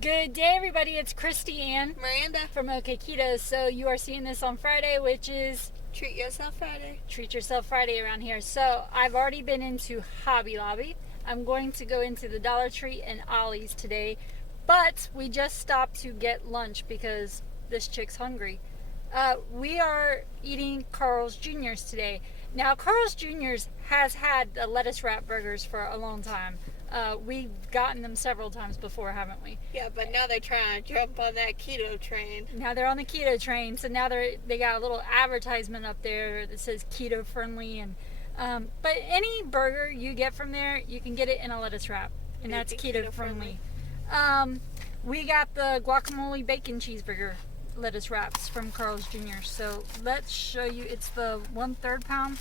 Good day, everybody. It's Kristy and Myranda, from Okketoh. So you are seeing this on Friday, which is Treat Yourself Friday. Treat Yourself Friday around here. So I've already been into Hobby Lobby. I'm going to go into the Dollar Tree and Ollie's today, but we just stopped to get lunch because this chick's hungry. We are eating Carl's Jr.'s today. Now, Carl's Jr.'s has had the lettuce wrap burgers for a long time. We've gotten them several times before, haven't we? Yeah, but now they're trying to jump on that keto train. Now they're on the keto train, so now they got a little advertisement up there that says keto friendly, and but any burger you get from there, you can get it in a lettuce wrap, and that's keto friendly. We got the guacamole bacon cheeseburger lettuce wraps from Carl's Jr. So let's show you. It's the 1/3 pound,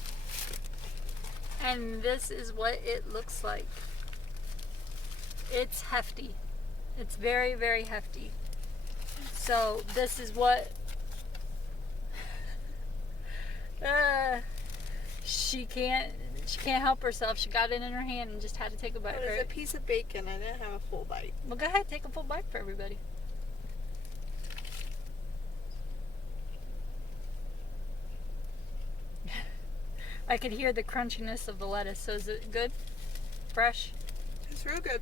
and this is what it looks like. It's hefty. It's very, very hefty. So this is what she can't help herself. She got it in her hand and just had to take a bite. It was a piece of bacon. I didn't have a full bite. Well, go ahead, take a full bite for everybody. I could hear the crunchiness of the lettuce. So is it good? Fresh? It's real good.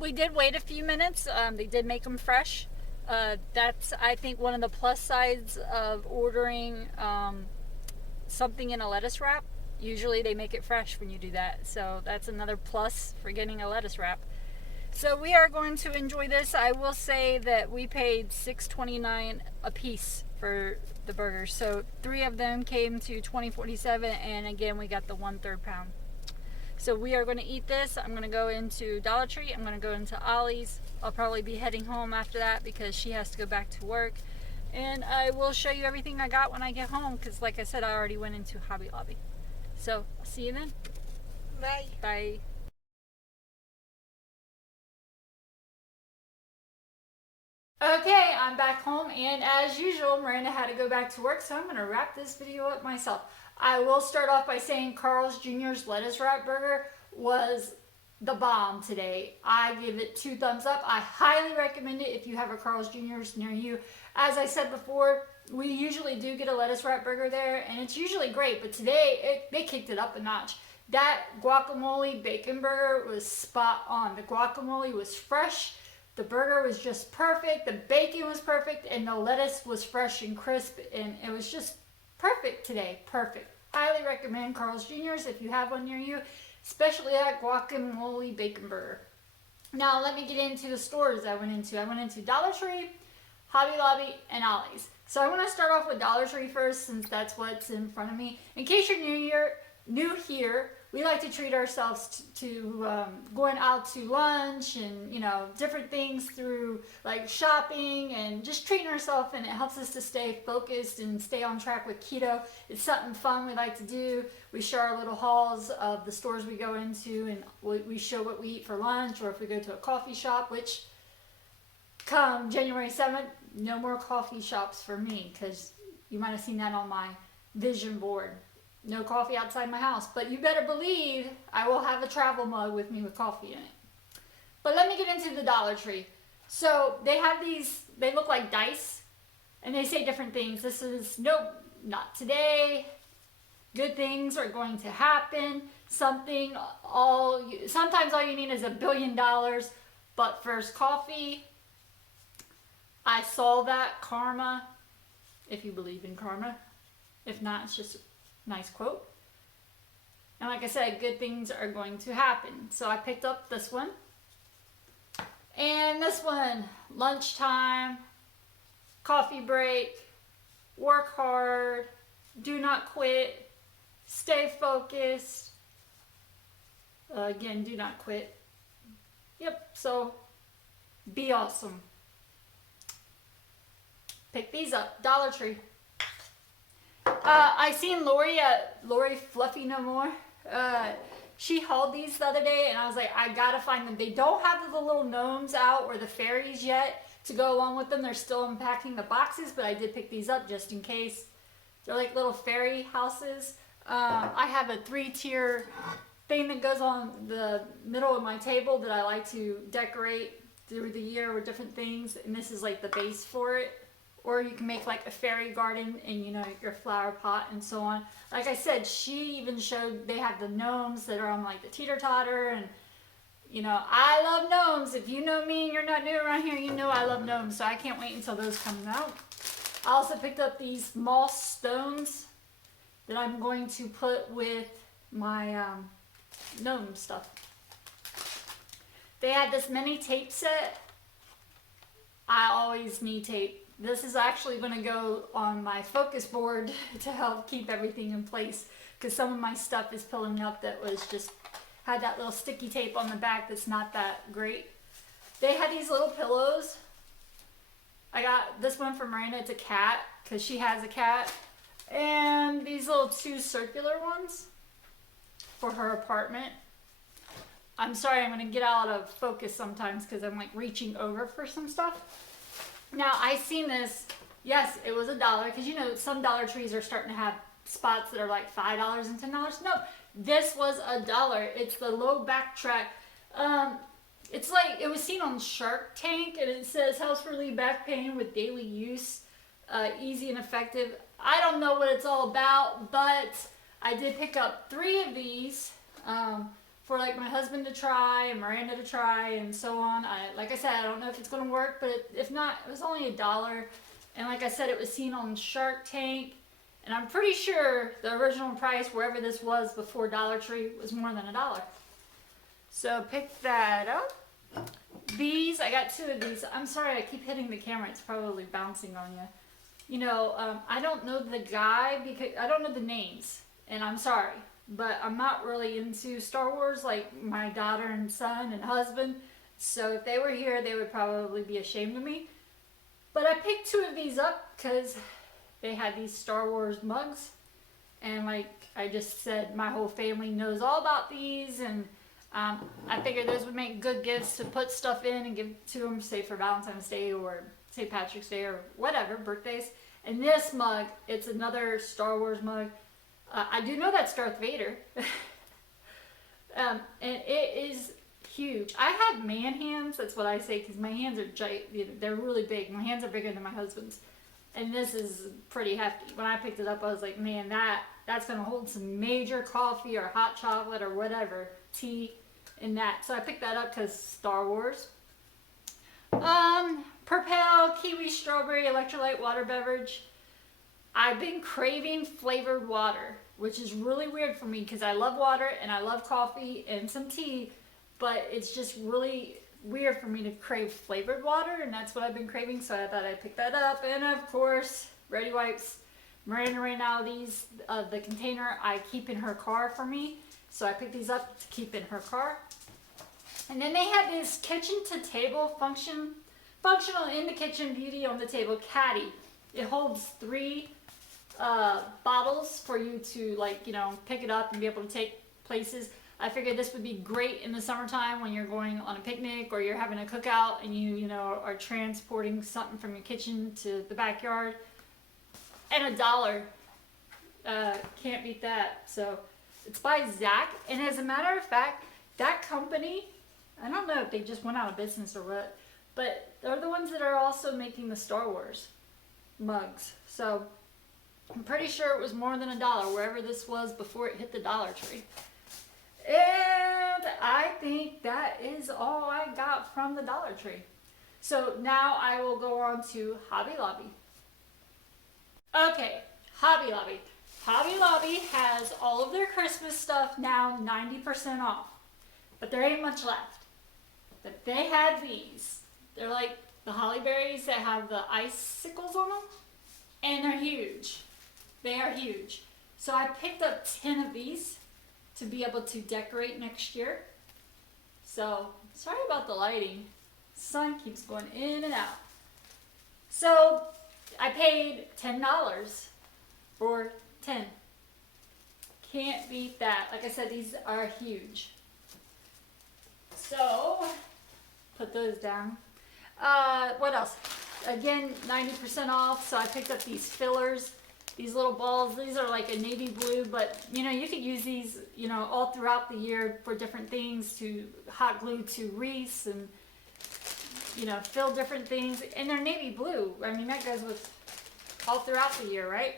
We did wait a few minutes. They did make them fresh. That's, I think, one of the plus sides of ordering something in a lettuce wrap. Usually they make it fresh when you do that. So that's another plus for getting a lettuce wrap. So we are going to enjoy this. I will say that we paid $6.29 a piece for the burgers. So 3 of them came to $20.47, and again we got the 1/3 pound. So we are going to eat this. I'm going to go into Dollar Tree. I'm going to go into Ollie's. I'll probably be heading home after that because she has to go back to work. And I will show you everything I got when I get home because, like I said, I already went into Hobby Lobby. So I'll see you then. Bye. Bye. Okay, I'm back home, and as usual, Myranda had to go back to work, so I'm going to wrap this video up myself. I will start off by saying Carl's Jr.'s lettuce wrap burger was the bomb today. I give it 2 thumbs up. I highly recommend it if you have a Carl's Jr.'s near you. As I said before, we usually do get a lettuce wrap burger there, and it's usually great, but today they kicked it up a notch. That guacamole bacon burger was spot on. The guacamole was fresh. The burger was just perfect. The bacon was perfect, and the lettuce was fresh and crisp, and it was just perfect today. Perfect. Highly recommend Carl's Jr.'s if you have one near you, especially that guacamole bacon burger. Now let me get into the stores I went into. I went into Dollar Tree, Hobby Lobby, and Ollie's. So I want to start off with Dollar Tree first since that's what's in front of me. In case you're new here, we like to treat ourselves to going out to lunch and, you know, different things through like shopping and just treating ourselves, and it helps us to stay focused and stay on track with keto. It's something fun we like to do. We share our little hauls of the stores we go into, and we show what we eat for lunch, or if we go to a coffee shop, which come January 7th, no more coffee shops for me because you might have seen that on my vision board. No coffee outside my house, but you better believe I will have a travel mug with me with coffee in it. But let me get into the Dollar Tree. So they have these, they look like dice, and they say different things. This is, nope, not today. Good things are going to happen. Sometimes all you need is $1 billion, but first coffee. I saw that karma, if you believe in karma. If not, it's just nice quote. And like I said, good things are going to happen. So I picked up this one. And this one, lunchtime, coffee break, work hard, do not quit, stay focused. Again, do not quit. Yep, so be awesome. Pick these up, Dollar Tree. I seen Lori at Lori Fluffy No More. She hauled these the other day, and I was like, I gotta find them. They don't have the little gnomes out or the fairies yet to go along with them. They're still unpacking the boxes, but I did pick these up just in case. They're like little fairy houses. I have a 3-tier thing that goes on the middle of my table that I like to decorate through the year with different things, and this is like the base for it. Or you can make like a fairy garden and, you know, your flower pot and so on. Like I said, she even showed they have the gnomes that are on like the teeter-totter, and you know, I love gnomes. If you know me and you're not new around here, you know I love gnomes, so I can't wait until those come out. I also picked up these moss stones that I'm going to put with my gnome stuff. They had this mini tape set. I always need tape. This is actually going to go on my focus board to help keep everything in place, because some of my stuff is pilling up that was just had that little sticky tape on the back that's not that great. They had these little pillows. I got this one from Myranda. It's a cat because she has a cat. And these little 2 circular ones for her apartment. I'm sorry, I'm going to get out of focus sometimes because I'm like reaching over for some stuff. Now, I seen this. Yes, it was $1 because, you know, some Dollar Trees are starting to have spots that are like $5 and $10. No, this was $1. It's the low back track. It's like, it was seen on Shark Tank, and it says helps relieve back pain with daily use, easy and effective. I don't know what it's all about, but I did pick up 3 of these for like my husband to try and Myranda to try and so on. Like I said, I don't know if it's going to work, but if not, it was only $1. And like I said, it was seen on Shark Tank. And I'm pretty sure the original price, wherever this was before Dollar Tree, was more than $1. So pick that up. These, I got 2 of these. I'm sorry, I keep hitting the camera. It's probably bouncing on you. You know, I don't know the guy because I don't know the names, and I'm sorry, but I'm not really into Star Wars like my daughter and son and husband. So if they were here, they would probably be ashamed of me. But I picked 2 of these up because they had these Star Wars mugs, and like I just said, my whole family knows all about these, and I figured those would make good gifts to put stuff in and give to them, say for Valentine's Day or St. Patrick's Day or whatever, birthdays. And this mug, it's another Star Wars mug. I do know that's Darth Vader. And it is huge. I have man hands, that's what I say, because my hands are they're really big. My hands are bigger than my husband's. And this is pretty hefty. When I picked it up, I was like, man, that's going to hold some major coffee or hot chocolate or whatever, tea in that. So I picked that up because Star Wars. Propel Kiwi Strawberry Electrolyte Water Beverage. I've been craving flavored water, which is really weird for me because I love water and I love coffee and some tea, but it's just really weird for me to crave flavored water, and that's what I've been craving, so I thought I'd pick that up. And of course, Ready Wipes. Myranda right now, these, the container I keep in her car for me, so I picked these up to keep in her car. And then they have this kitchen to table functional in the kitchen, beauty on the table caddy. It holds 3 bottles for you to, like, you know, pick it up and be able to take places. I figured this would be great in the summertime when you're going on a picnic or you're having a cookout and you know, are transporting something from your kitchen to the backyard. And $1. Can't beat that. So it's by Zach. And as a matter of fact, that company, I don't know if they just went out of business or what, but they're the ones that are also making the Star Wars mugs. So I'm pretty sure it was more than $1 wherever this was before it hit the Dollar Tree. And I think that is all I got from the Dollar Tree. So now I will go on to Hobby Lobby. Okay, Hobby Lobby. Hobby Lobby has all of their Christmas stuff now 90% off. But there ain't much left. But they had these. They're like the holly berries that have the icicles on them. And they're huge. They are huge. So I picked up 10 of these to be able to decorate next year. So, sorry about the lighting. Sun keeps going in and out. So, I paid $10 for 10. Can't beat that. Like I said, these are huge. So, put those down. What else? Again, 90% off, so I picked up these fillers. These little balls, these are like a navy blue, but you know, you could use these, you know, all throughout the year for different things, to hot glue to wreaths and you know, fill different things. And they're navy blue. I mean, that goes with all throughout the year, right?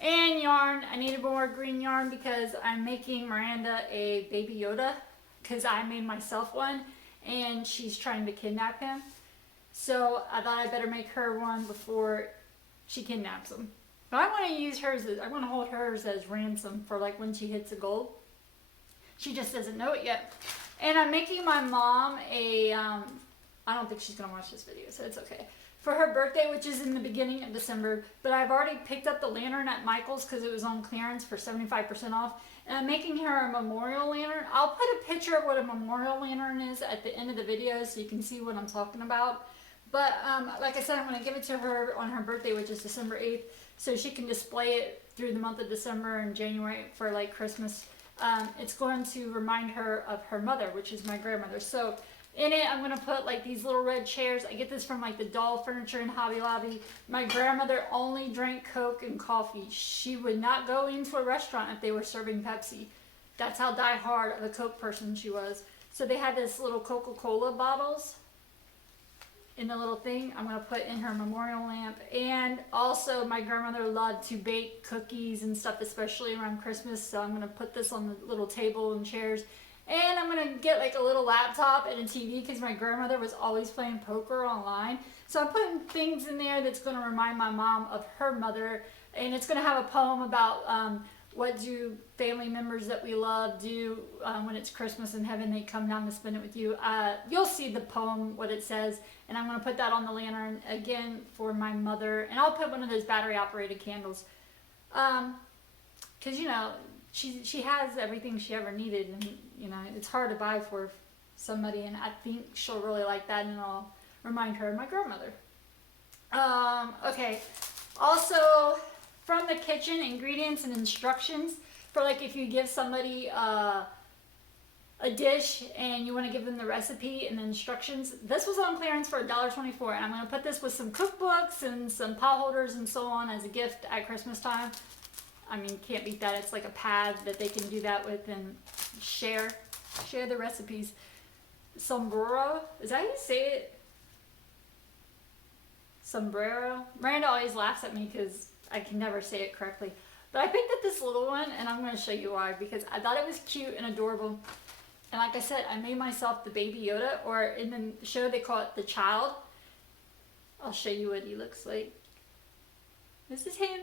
And yarn. I needed more green yarn because I'm making Myranda a baby Yoda because I made myself one and she's trying to kidnap him. So I thought I better make her one before she kidnaps him. But I want to use hers as, I want to hold hers as ransom for like when she hits a goal. She just doesn't know it yet. And I'm making my mom a, I don't think she's going to watch this video, so it's okay. For her birthday, which is in the beginning of December, but I've already picked up the lantern at Michael's because it was on clearance for 75% off. And I'm making her a memorial lantern. I'll put a picture of what a memorial lantern is at the end of the video so you can see what I'm talking about. But like I said, I'm going to give it to her on her birthday, which is December 8th, so she can display it through the month of December and January for like Christmas. It's going to remind her of her mother, which is my grandmother. So in it, I'm going to put like these little red chairs. I get this from like the doll furniture in Hobby Lobby. My grandmother only drank Coke and coffee. She would not go into a restaurant if they were serving Pepsi. That's how die-hard of a Coke person she was. So they had this little Coca-Cola bottles in the little thing I'm going to put in her memorial lamp. And also my grandmother loved to bake cookies and stuff, especially around Christmas. So I'm going to put this on the little table and chairs. And I'm going to get like a little laptop and a TV because my grandmother was always playing poker online. So I'm putting things in there that's going to remind my mom of her mother. And it's going to have a poem about what do family members that we love do when it's Christmas in heaven. They come down to spend it with you. You'll see the poem, what it says. And I'm going to put that on the lantern again for my mother. And I'll put one of those battery operated candles. Because, you know, she has everything she ever needed, and you know it's hard to buy for somebody, and I think she'll really like that, and I'll remind her of my grandmother. Okay, also from the kitchen, ingredients and instructions for like if you give somebody a dish and you want to give them the recipe and the instructions. This was on clearance for $1.24, and I'm going to put this with some cookbooks and some pot holders and so on as a gift at Christmas time. I mean, can't beat that. It's like a pad that they can do that with and share the recipes. Sombrero, is that how you say it? Sombrero. Miranda always laughs at me because I can never say it correctly. But I picked up this little one, and I'm going to show you why, because I thought it was cute and adorable. And like I said, I made myself the baby Yoda, or in the show they call it the child. I'll show you what he looks like. This is him.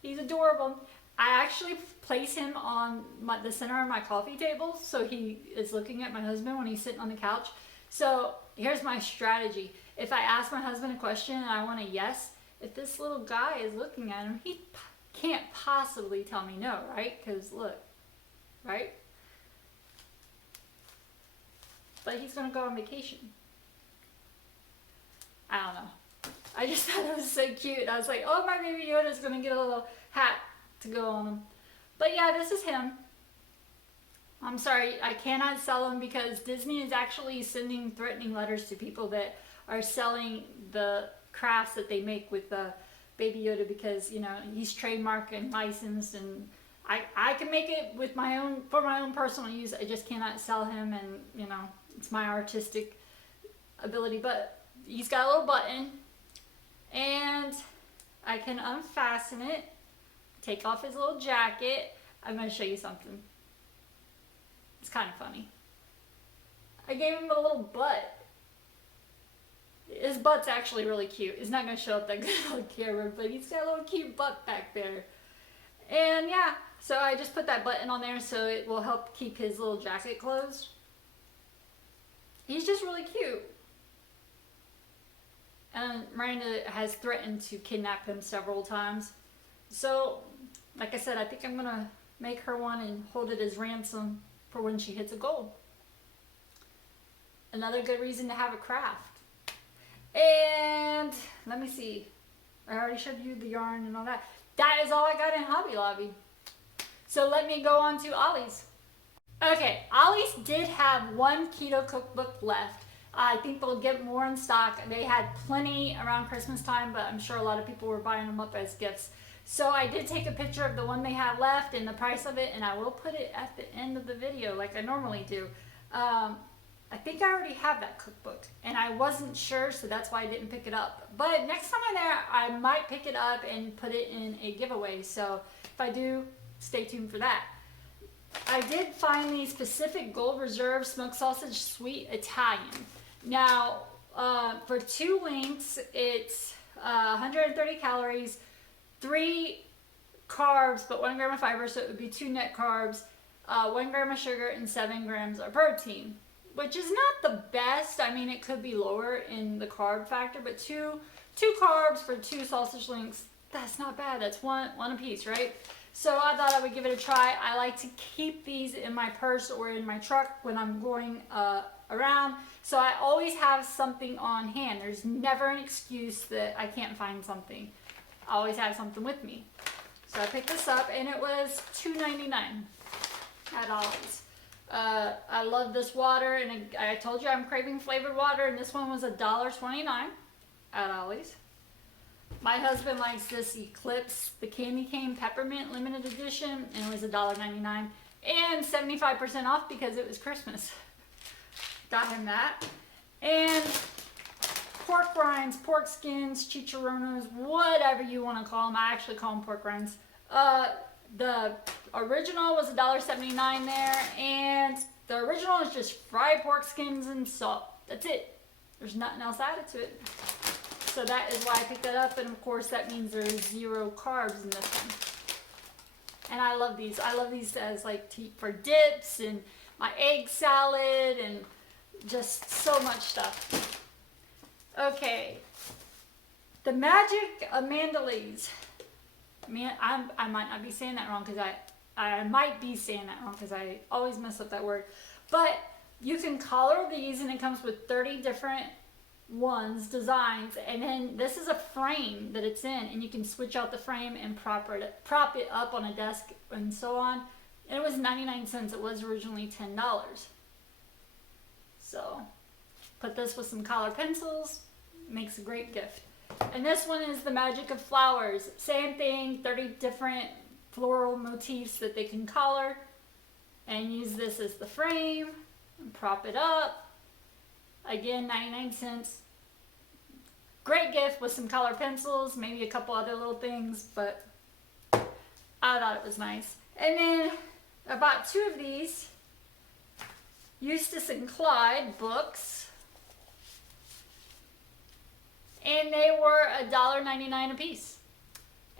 He's adorable. I actually place him on the center of my coffee table so he is looking at my husband when he's sitting on the couch. So here's my strategy. If I ask my husband a question and I want a yes, if this little guy is looking at him, he can't possibly tell me no, right? Because look, right? But he's going to go on vacation. I don't know. I just thought it was so cute. I was like, oh, my baby Yoda's going to get a little hat to go on him. But yeah, this is him. I'm sorry, I cannot sell him because Disney is actually sending threatening letters to people that are selling the crafts that they make with Baby Yoda because, you know, he's trademarked and licensed, and I can make it with my own, for my own personal use. I just cannot sell him, and, you know, it's my artistic ability. But he's got a little button. And I can unfasten it, take off his little jacket. I'm going to show you something. It's kind of funny. I gave him a little butt. His butt's actually really cute. It's not going to show up that good on the camera, but he's got a little cute butt back there. And yeah, so I just put that button on there so it will help keep his little jacket closed. He's just really cute. And Myranda has threatened to kidnap him several times. So, like I said, I think I'm going to make her one and hold it as ransom for when she hits a goal. Another good reason to have a craft. And let me see. I already showed you the yarn and all that. That is all I got in Hobby Lobby. So let me go on to Ollie's. Okay, Ollie's did have one keto cookbook left. I think they'll get more in stock. They had plenty around Christmas time, but I'm sure a lot of people were buying them up as gifts. So I did take a picture of the one they have left and the price of it, and I will put it at the end of the video like I normally do. I think I already have that cookbook, and I wasn't sure, so that's why I didn't pick it up. But next time I'm there, I might pick it up and put it in a giveaway. So if I do, stay tuned for that. I did find the Pacific Gold Reserve smoked sausage sweet Italian. Now, for 2 links, it's 130 calories, 3 carbs, but 1 gram of fiber, so it would be 2 net carbs, 1 gram of sugar, and 7 grams of protein, which is not the best. I mean, it could be lower in the carb factor, but two carbs for 2 sausage links, that's not bad. That's one a piece, right? So I thought I would give it a try. I like to keep these in my purse or in my truck when I'm going around. So I always have something on hand. There's never an excuse that I can't find something. I always have something with me. So I picked this up, and it was $2.99 at Ollie's. I love this water, and I told you I'm craving flavored water, and this one was $1.29 at Ollie's. My husband likes this Eclipse, the candy cane peppermint limited edition, and it was $1.99 and 75% off because it was Christmas. Got him that. And pork rinds, pork skins, chicharrones, whatever you want to call them. I actually call them pork rinds. The original was $1.79 there, and the original is just fried pork skins and salt. That's it. There's nothing else added to it. So that is why I picked that up, and of course that means there's 0 carbs in this one. And I love these. I love these as like for dips and my egg salad and just so much stuff. Okay, the Magic Amandales. Man, I might not be saying that wrong because I might be saying that wrong because I always mess up that word. But you can color these, and it comes with 30 different designs, and then this is a frame that it's in, and you can switch out the frame and prop it up on a desk and so on. And it was 99 cents. It was originally $10. So put this with some color pencils, makes a great gift. And this one is the Magic of Flowers. Same thing, 30 different floral motifs that they can color, and use this as the frame and prop it up. Again, 99 cents. Great gift with some color pencils, maybe a couple other little things, but I thought it was nice. And then I bought 2 of these Eustace and Clyde books, and they were $1.99 a piece.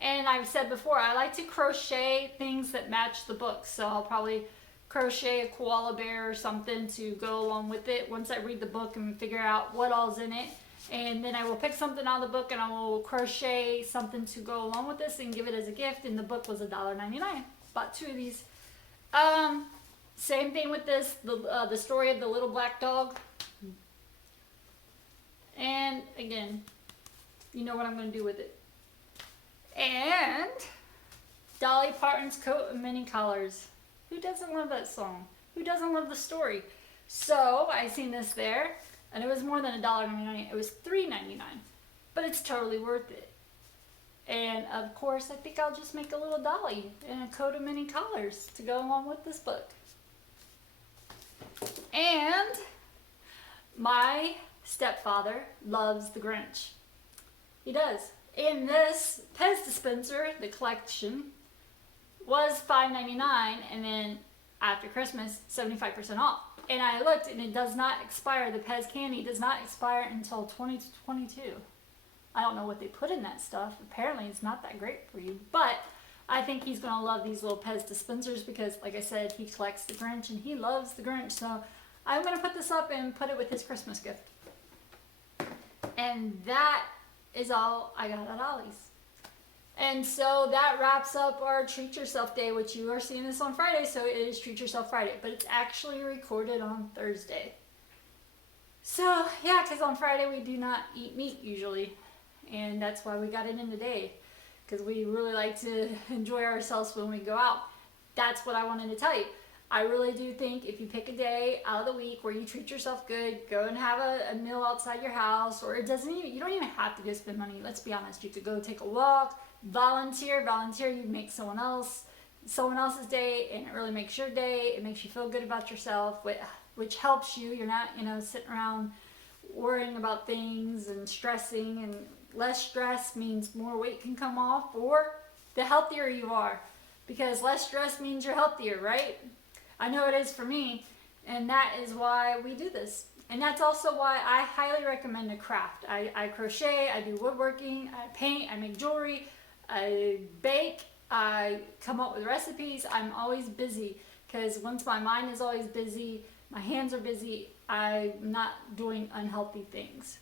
And I've said before, I like to crochet things that match the books, so I'll probably crochet a koala bear or something to go along with it once I read the book and figure out what all's in it. And then I will pick something out of the book and I will crochet something to go along with this and give it as a gift. And the book was $1.99. Bought 2 of these. Same thing with this, the story of the little black dog. And again, you know what I'm going to do with it. And Dolly Parton's Coat of Many Colors. Who doesn't love that song? Who doesn't love the story? So I seen this there, and it was more than $1.99. It was $3.99, but it's totally worth it. And of course, I think I'll just make a little dolly in a coat of many colors to go along with this book. And my stepfather loves the Grinch. He does. And this Pez dispenser, the collection, was $5.99, and then after Christmas, 75% off. And I looked, and it does not expire. The Pez candy does not expire until 2022. I don't know what they put in that stuff. Apparently, it's not that great for you. But I think he's going to love these little Pez dispensers because, like I said, he collects the Grinch, and he loves the Grinch. So I'm going to put this up and put it with his Christmas gift. And that is all I got at Ollie's. And so that wraps up our Treat Yourself Day, which you are seeing this on Friday, so it is Treat Yourself Friday, but it's actually recorded on Thursday. So, yeah, because on Friday we do not eat meat usually, and that's why we got it in today, because we really like to enjoy ourselves when we go out. That's what I wanted to tell you. I really do think if you pick a day out of the week where you treat yourself good, go and have a meal outside your house, or you don't even have to go spend money. Let's be honest. You could go take a walk, volunteer, you make someone else's day, and it really makes your day. It makes you feel good about yourself. which helps you. You're not, sitting around worrying about things and stressing, and less stress means more weight can come off, or the healthier you are, because less stress means you're healthier, right? I know it is for me, and that is why we do this. And that's also why I highly recommend a craft. I crochet, I do woodworking, I paint, I make jewelry, I bake, I come up with recipes. I'm always busy, because once my mind is always busy, my hands are busy, I'm not doing unhealthy things.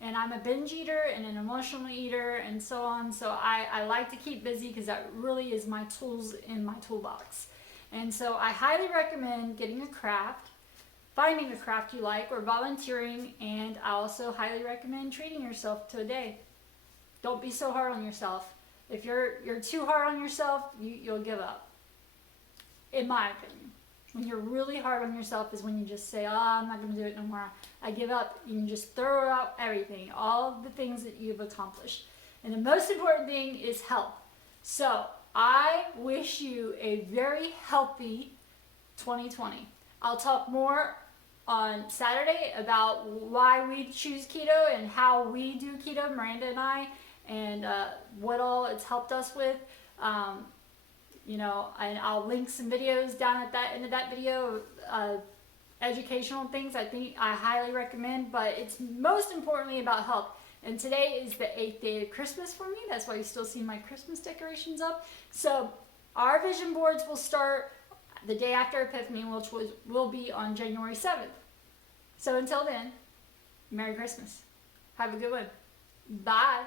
And I'm a binge eater and an emotional eater and so on. So I like to keep busy, because that really is my tools in my toolbox. And so I highly recommend getting a craft, finding a craft you like, or volunteering. And I also highly recommend treating yourself to a day. Don't be so hard on yourself. If you're too hard on yourself, you'll give up. In my opinion. When you're really hard on yourself is when you just say, I'm not going to do it no more. I give up. You can just throw out everything, all of the things that you've accomplished. And the most important thing is health. So I wish you a very healthy 2020. I'll talk more on Saturday about why we choose keto and how we do keto, Myranda and I, and what all it's helped us with. And I'll link some videos down at that end of that video, educational things I highly recommend, but it's most importantly about health. And today is the 8th day of Christmas for me. That's why you still see my Christmas decorations up. So our vision boards will start the day after Epiphany, which will be on January 7th. So until then, Merry Christmas. Have a good one. Bye.